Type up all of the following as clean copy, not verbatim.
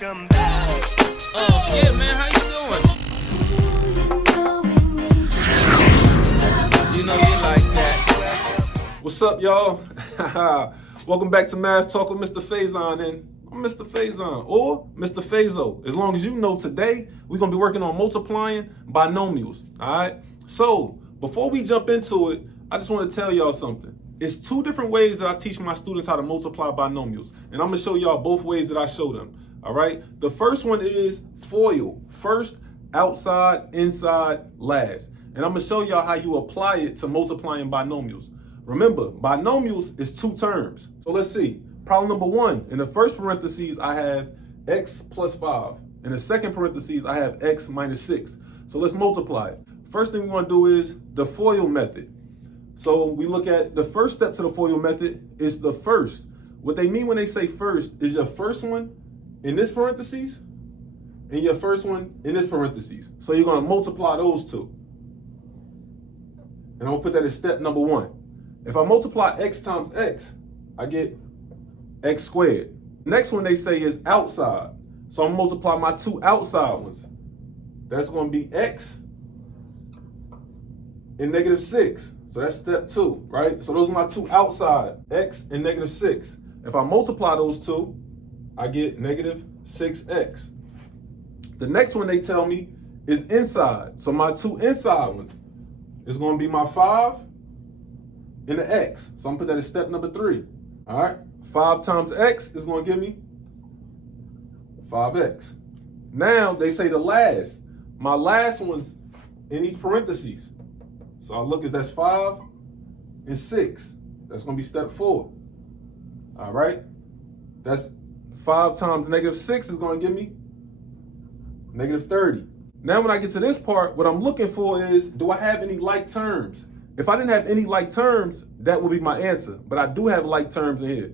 welcome back. Yeah, man, how you doing? You know you like that. What's up, y'all? Welcome back to Math Talk with Mr. Faison, and I'm Mr. Faison, or Mr. Faison. As long as you know, today we're gonna be working on multiplying binomials. All right. So before we jump into it, I just want to tell y'all something. It's two different ways that I teach my students how to multiply binomials, and I'm gonna show y'all both ways that I show them. All right. The first one is FOIL: first, outside, inside, last. And I'm gonna show y'all how you apply it to multiplying binomials. Remember, binomials is two terms. So let's see. Problem number one, in the first parentheses, I have x plus 5. In the second parentheses, I have x minus 6. So let's multiply it. First thing we want to do is the FOIL method. So we look at the first step to the FOIL method is the first. What they mean when they say first is your first one in this parentheses and your first one in this parentheses. So you're going to multiply those two. And I'm going to put that as step number one. If I multiply x times x, I get x squared. Next one they say is outside. So I'm going to multiply my two outside ones. That's going to be x and negative 6. So that's step two, right? So those are my two outside, x and negative 6. If I multiply those two, I get negative 6x. The next one they tell me is inside. So my two inside ones is going to be my 5 and the x. So I'm going to put that as step number 3. All right. 5 times x is going to give me 5x. Now they say the last. My last one's in each parentheses. So I'll look as that's 5 and 6. That's going to be step 4. All right. That's 5 times negative 6 is going to give me negative 30. Now when I get to this part, what I'm looking for is, do I have any like terms? If I didn't have any like terms, that would be my answer. But I do have like terms in here.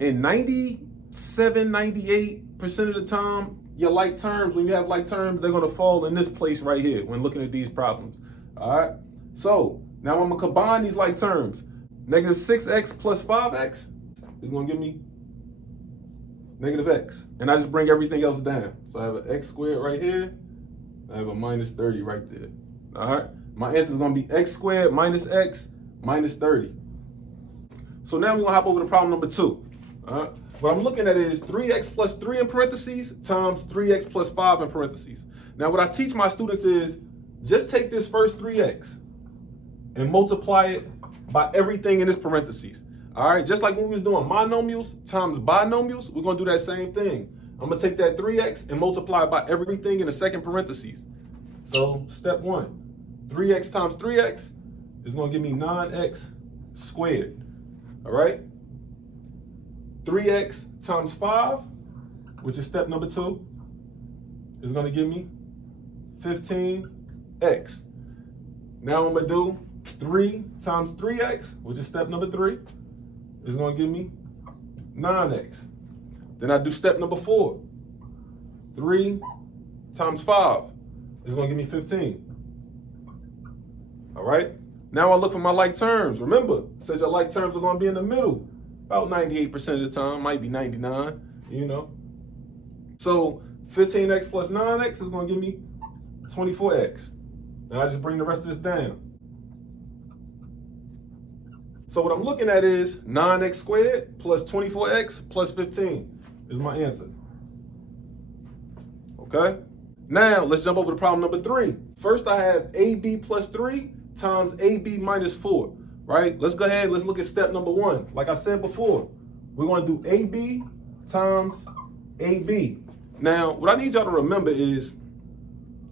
And 97, 98% of the time, your like terms, when you have like terms, they're going to fall in this place right here when looking at these problems. All right. So now I'm going to combine these like terms. Negative 6x plus 5x is going to give me negative x. And I just bring everything else down. So I have an x squared right here. I have a minus 30 right there. All right. My answer is going to be x squared minus x minus 30. So now we're going to hop over to problem number 2. All right. What I'm looking at is 3x plus 3 in parentheses times 3x plus 5 in parentheses. Now what I teach my students is just take this first 3x and multiply it by everything in this parentheses. All right, just like when we was doing monomials times binomials, we're going to do that same thing. I'm going to take that 3x and multiply it by everything in the second parentheses. So step 1, 3x times 3x is going to give me 9x squared. All right. 3x times 5, which is step number 2, is going to give me 15x. Now I'm going to do 3 times 3x, which is step number 3, is going to give me 9x. Then I do step number 4. 3 times 5 is going to give me 15. All right. Now I look for my like terms. Remember, it says your like terms are going to be in the middle. About 98% of the time, might be 99, you know. So 15x plus 9x is going to give me 24x. Now I just bring the rest of this down. So what I'm looking at is 9x squared plus 24x plus 15 is my answer. Okay? Now let's jump over to problem number 3. First I have AB plus 3 times AB minus 4. Right? Let's go ahead. Let's look at step number 1. Like I said before, we're going to do AB times AB. Now, what I need y'all to remember is,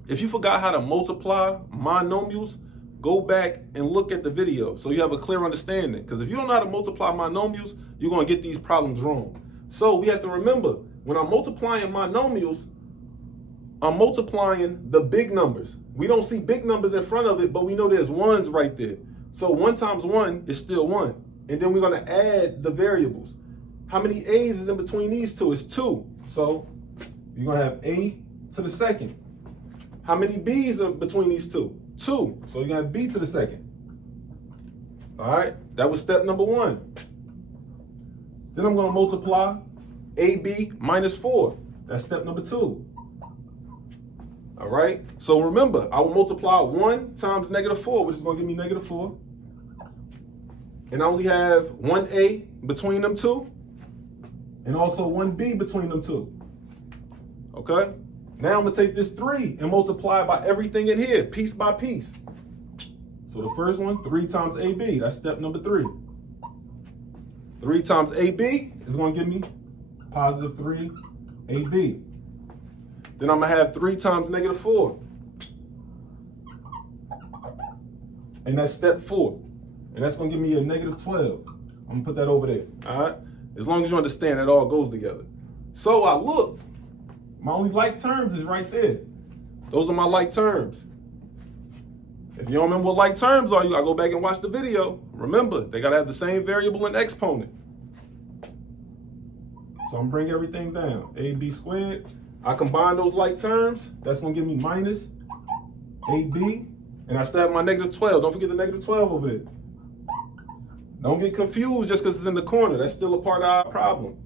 if you forgot how to multiply monomials, go back and look at the video so you have a clear understanding. Because if you don't know how to multiply monomials, you're going to get these problems wrong. So we have to remember, when I'm multiplying monomials, I'm multiplying the big numbers. We don't see big numbers in front of it, but we know there's ones right there. So 1 times 1 is still 1. And then we're going to add the variables. How many a's is in between these two? It's 2. So you're going to have a to the second. How many b's are between these two? 2. So you're going to have b to the second. All right. That was step number 1. Then I'm going to multiply AB minus 4. That's step number 2. All right? So remember, I will multiply 1 times negative 4, which is going to give me negative 4. And I only have one A between them two, and also one B between them two. Okay? Now I'm going to take this 3 and multiply by everything in here, piece by piece. So the first one, 3 times AB. That's step number 3. 3 times AB is going to give me positive 3 AB. Then I'm going to have 3 times negative 4. And that's step 4. And that's going to give me a negative 12. I'm going to put that over there. All right? As long as you understand it all goes together. So I look. My only like terms is right there. Those are my like terms. If you don't remember what like terms are, you gotta go back and watch the video. Remember, they gotta have the same variable and exponent. So I'm gonna bring everything down. AB squared. I combine those like terms. That's gonna give me minus AB. And I still have my negative 12. Don't forget the negative 12 over there. Don't get confused just because it's in the corner. That's still a part of our problem.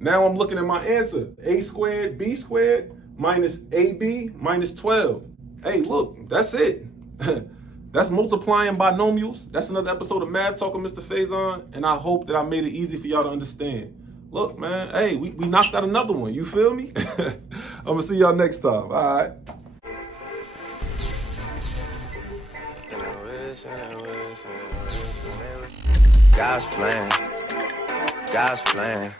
Now I'm looking at my answer. A squared, B squared, minus AB, minus 12. Hey, look, that's it. That's multiplying binomials. That's another episode of Math Talk with Mr. Faison, and I hope that I made it easy for y'all to understand. Look, man, hey, we knocked out another one. You feel me? I'm going to see y'all next time. All right. God's plan.